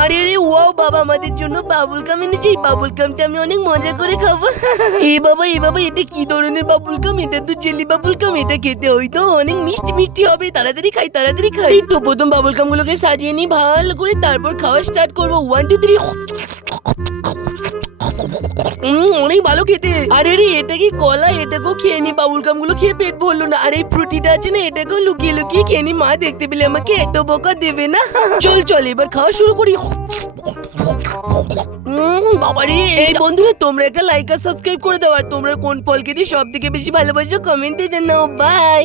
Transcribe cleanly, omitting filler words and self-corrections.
আরে রে ওয়াও বাবা, আমাদের জন্য বাবুল গাম এনেছে। এই বাবুল গামটা আমি অনেক মজা করে খাবো। এ বাবা এটা কি ধরনের বাবুল গাম? এটা তো জেলি বাবুল গাম। এটা খেতে হয়তো অনেক মিষ্টি মিষ্টি হবে। তাড়াতাড়ি খাই। এই তো প্রথম বাবুল গাম গুলোকে সাজিয়ে নিই ভালো করে, তারপর খাওয়া স্টার্ট করবো। 1 2 3। অনেক ভালো খেতে। আরে রে এটা কি কলা? এটাকেও খেয়ে নি। বাবুল গাম গুলো খেয়ে পেট ভরলো না। আর এই ফ্রুটিটা আছে না, এটাকেও লুকিয়ে লুকিয়ে খেয়ে নি। মা দেখতে পেলে আমাকে এত বকা দেবে না। চল এবার খাওয়া শুরু করি। বাবারে। এই বন্ধুরা, তোমরা একটা লাইক আর সাবস্ক্রাইব করে দাও। আর তোমরা কোন ফল খেতে সব থেকে বেশি ভালোবাসো কমেন্টে জানাও। বাই।